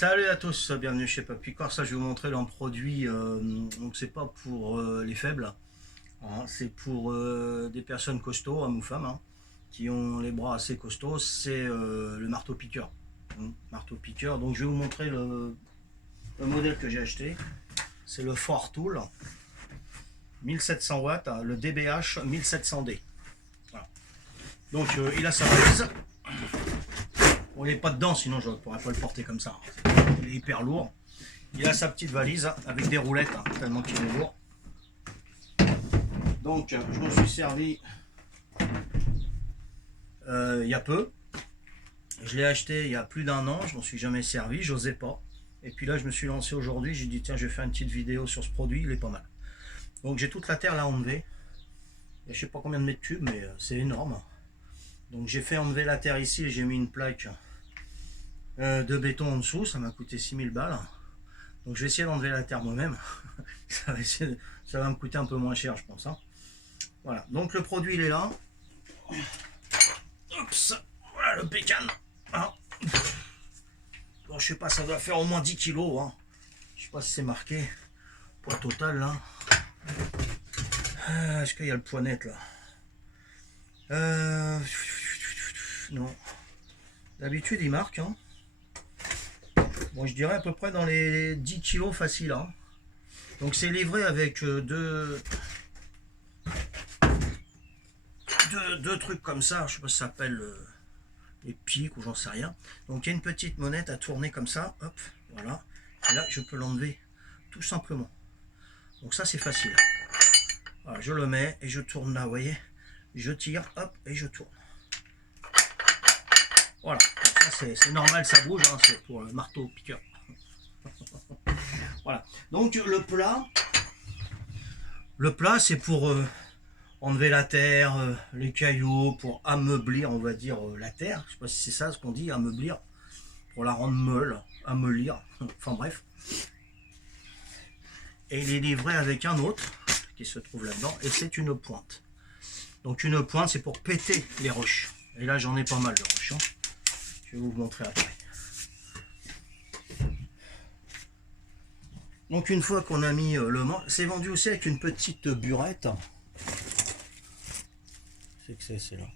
Salut à tous, bienvenue chez Papicor. Ça, je vais vous montrer un produit. Donc, c'est pas pour les faibles, hein, c'est pour des personnes costauds, hommes ou femmes, hein, qui ont les bras assez costauds. C'est le marteau piqueur. Marteau piqueur. Donc, je vais vous montrer le modèle que j'ai acheté. C'est le Fort Tool 1700 watts, hein, le DBH 1700D. Voilà. Donc, il a sa valise. Bon, il n'est pas dedans, sinon je ne pourrais pas le porter comme ça. Il est hyper lourd. Il a sa petite valise hein, avec des roulettes, hein, tellement qu'il est lourd. Donc, je me suis servi il y a peu. Je l'ai acheté il y a plus d'1 an. Je m'en suis jamais servi, j'osais pas. Et puis là, je me suis lancé aujourd'hui. J'ai dit, tiens, je vais faire une petite vidéo sur ce produit. Il est pas mal. Donc, j'ai toute la terre là enlevée. Je sais pas combien de mètres cubes, mais c'est énorme. Donc, j'ai fait enlever la terre ici et j'ai mis une plaque de béton en dessous. Ça m'a coûté 6000 balles. Donc je vais essayer d'enlever la terre moi-même. ça va me coûter un peu moins cher, je pense, hein. Voilà, donc le produit il est là. Oups, voilà le pécan, hein. Bon, je sais pas, ça doit faire au moins 10 kilos, hein. Je sais pas si c'est marqué poids total là. Est-ce qu'il y a le poids net là? Non, d'habitude il marque, hein. Bon, je dirais à peu près dans les 10 kilos facile, hein. Donc c'est livré avec deux trucs comme ça. Je sais pas si ça s'appelle les pics ou j'en sais rien. Donc il y a une petite monette à tourner comme ça. Hop, voilà. Et là je peux l'enlever tout simplement. Donc ça c'est facile. Voilà, je le mets et je tourne là, vous voyez. Je tire, hop, et je tourne. Voilà, c'est normal, ça bouge, hein, c'est pour le marteau piqueur. Voilà, donc le plat c'est pour enlever la terre, les cailloux, pour ameublir, on va dire, la terre. Je sais pas si c'est ça ce qu'on dit, ameublir, pour la rendre meule, ameulir, enfin bref. Et il est livré avec un autre qui se trouve là-dedans, et c'est une pointe. Donc une pointe, c'est pour péter les roches. Et là j'en ai pas mal de roches, hein. Je vais vous montrer après. Donc une fois qu'on a mis le manche, c'est vendu aussi avec une petite burette. C'est que c'est là.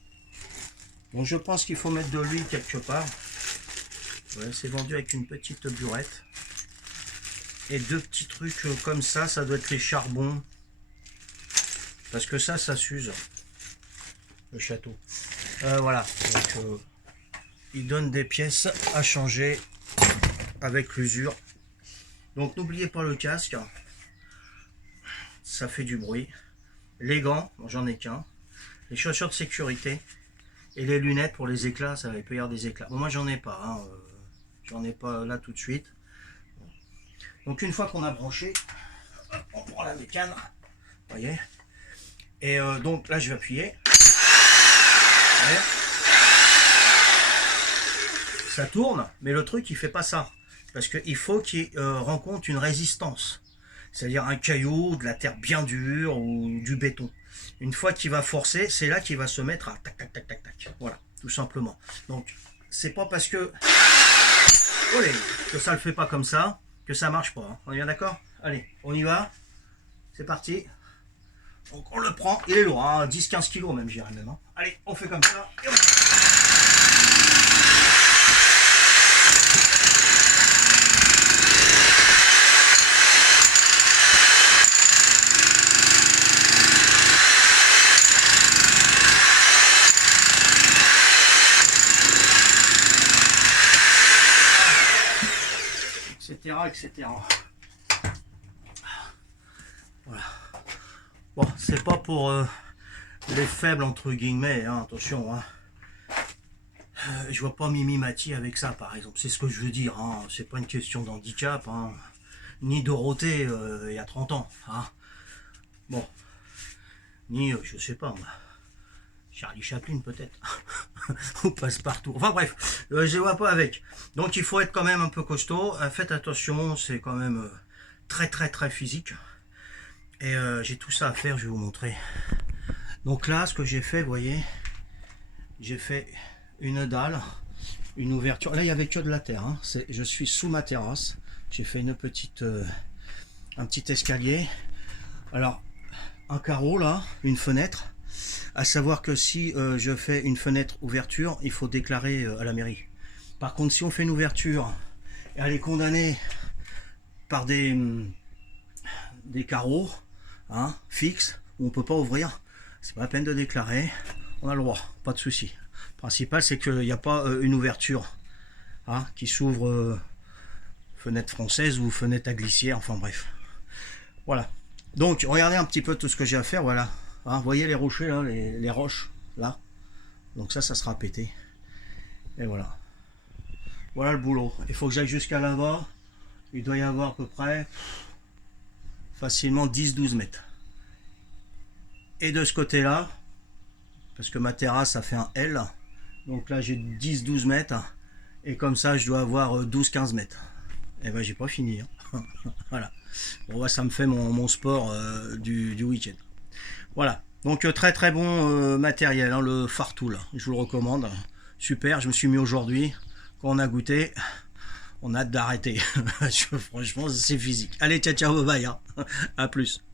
Donc je pense qu'il faut mettre de l'huile quelque part. Ouais, c'est vendu avec une petite burette. Et deux petits trucs comme ça doit être les charbons. Parce que ça s'use. Le château. Voilà. Donc il donne des pièces à changer avec l'usure. Donc n'oubliez pas le casque, ça fait du bruit. Les gants, bon, j'en ai qu'un. Les chaussures de sécurité et les lunettes pour les éclats, ça va peut y avoir des éclats. Bon, moi j'en ai pas, hein, j'en ai pas là tout de suite. Donc une fois qu'on a branché, on prend la bécane, vous voyez. Et donc là je vais appuyer. Voyez, ça tourne, mais le truc il fait pas ça. Parce qu'il faut qu'il rencontre une résistance. C'est-à-dire un caillou, de la terre bien dure ou du béton. Une fois qu'il va forcer, c'est là qu'il va se mettre à tac, tac, tac, tac, tac. Voilà, tout simplement. Donc, c'est pas parce que, olé, que ça le fait pas comme ça, que ça marche pas, hein. On est bien d'accord? Allez, on y va. C'est parti. Donc, on le prend. Il est lourd, hein, 10-15 kilos même, j'irais même, hein. Allez, on fait comme ça. Et on... etc. Voilà. Bon, c'est pas pour les faibles entre guillemets, hein, attention, hein. Je vois pas Mimi Mati avec ça par exemple, c'est ce que je veux dire, hein. C'est pas une question d'handicap, hein. Ni Dorothée il y a 30 ans, hein. Bon, ni je sais pas moi, Charlie Chaplin peut-être, ou Passe-Partout, enfin bref, je les vois pas avec. Donc il faut être quand même un peu costaud, faites attention, c'est quand même très physique. Et j'ai tout ça à faire, je vais vous montrer. Donc là, ce que j'ai fait, vous voyez, j'ai fait une dalle une ouverture. Là, il n'y avait que de la terre. Hein. Je suis sous ma terrasse. J'ai fait une un petit escalier. Alors, un carreau là, une fenêtre. À savoir que si je fais une fenêtre ouverture, il faut déclarer à la mairie. Par contre, si on fait une ouverture et elle est condamnée par des carreaux hein, fixes, où on peut pas ouvrir, c'est pas la peine de déclarer. On a le droit, pas de souci. Le principal, c'est qu'il n'y a pas une ouverture hein, qui s'ouvre fenêtre française ou fenêtre à glissière, enfin bref. Voilà. Donc, regardez un petit peu tout ce que j'ai à faire, voilà. Hein, vous voyez les rochers, là, les roches, là. Donc ça sera pété. Et voilà. Voilà le boulot. Il faut que j'aille jusqu'à là-bas. Il doit y avoir à peu près facilement 10-12 mètres. Et de ce côté-là, parce que ma terrasse a fait un L, donc là j'ai 10-12 mètres. Et comme ça, je dois avoir 12-15 mètres. Et ben j'ai pas fini. Hein. Voilà. Bon, bah, ça me fait mon sport du week-end. Voilà. Donc très très bon matériel, hein, le Fartool. Je vous le recommande. Super, je me suis mis aujourd'hui. Quand on a goûté, on a hâte d'arrêter. Franchement, c'est physique. Allez, ciao, ciao, bye bye. Hein. À plus.